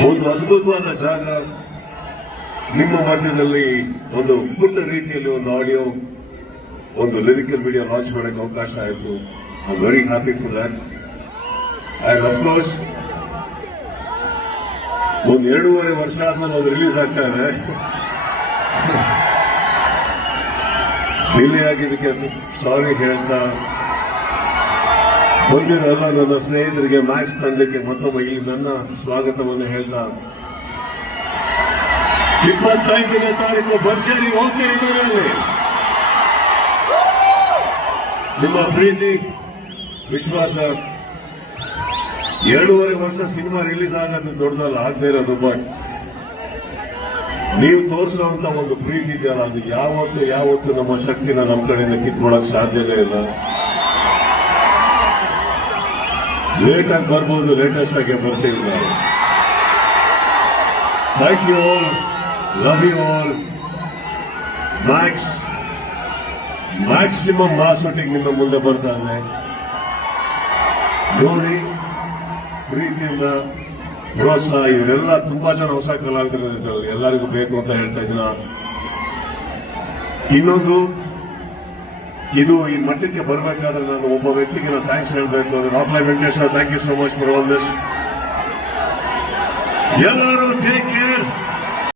ಒಂದು ಅದ್ಭುತವಾದ ಜಾಗ. ನಿಮ್ಮ ಮಧ್ಯದಲ್ಲಿ ಒಂದು ಪುಟ್ಟ ರೀತಿಯಲ್ಲಿ ಒಂದು ಆಡಿಯೋ ಒಂದು ಲಿರಿಕಲ್ ವಿಡಿಯೋ ಲಾಂಚ್ ಮಾಡಕ್ಕೆ ಅವಕಾಶ ಆಯಿತು. I very happy for that and of course ಒಂದು ಎರಡೂವರೆ ವರ್ಷ ಆದ್ಮೇಲೆ ಅದು ರಿಲೀಸ್ ಆಗ್ತಾ ಇದೆ. ಡಿಲೇ ಆಗಿದ್ದಕ್ಕೆ ಸಾರಿ ಹೇಳ್ತಾ. ಬಂದಿರಲ್ಲ ನನ್ನ ಸ್ನೇಹಿತರಿಗೆ ಮ್ಯಾಕ್ಸ್ ತಂಡಕ್ಕೆ ಮತ್ತೊಮ್ಮೆ ಇಲ್ಲಿ ನನ್ನ ಸ್ವಾಗತವನ್ನು ಹೇಳ್ತಾ ಇಪ್ಪತ್ತೈದನೇ ತಾರೀಕು ಭರ್ಜರಿ ಹೋಗ್ತಿರಿದ್ದಾರೆ ನಿಮ್ಮ ಪ್ರೀತಿ, ವಿಶ್ವಾಸ ಎರಡೂವರೆ ವರ್ಷ ಸಿನಿಮಾ ರಿಲೀಸ್ ಆಗೋದು ದೊಡ್ಡದಲ್ಲ, ಆಗದೆ ಇರೋದು ಬಟ್ ನೀವು ತೋರಿಸುವಂತ ಒಂದು ಪ್ರೀತಿ ಇದೆಯಲ್ಲ, ಅದು ಯಾವತ್ತು ಯಾವತ್ತು ನಮ್ಮ ಶಕ್ತಿನ ನಮ್ಮ ಕಡೆಯಿಂದ ಕಿತ್ಕೊಳ್ಳಕ್ ಸಾಧ್ಯವೇ ಇಲ್ಲ. ಲೇಟ್ ಆಗಿ ಬರ್ಬೋದು ಲೇಟೆಸ್ಟ್ ಆಗಿ ಬರ್ತೀವಿ ನಾವು. Thank you all love you all max maximum mass ಒಟ್ಟಿಗೆ ನಿಮ್ಮ ಮುಂದೆ ಬರ್ತಾ ಇದೆ. ನೋಡಿ, ಪ್ರೀತಿಯಿಂದ, ಪ್ರೋತ್ಸಾಹ, ಇವರೆಲ್ಲ ತುಂಬಾ ಜನ ಹೊಸ ಕಲಾವಿದರು ಎಲ್ಲರಿಗೂ ಬೇಕು ಅಂತ ಹೇಳ್ತಾ ಇದ್ದೀನ? ಇನ್ನೊಂದು ಇದು ಈ ಮಟ್ಟಕ್ಕೆ ಬರಬೇಕಾದ್ರೆ ನಾನು ಒಬ್ಬ ವ್ಯಕ್ತಿಗೆ ನಾನು ಥ್ಯಾಂಕ್ಸ್ ಹೇಳಬೇಕು. ಅಂದ್ರೆ Rockline Venkatesh thank you so much for all this ಎಲ್ಲರೂ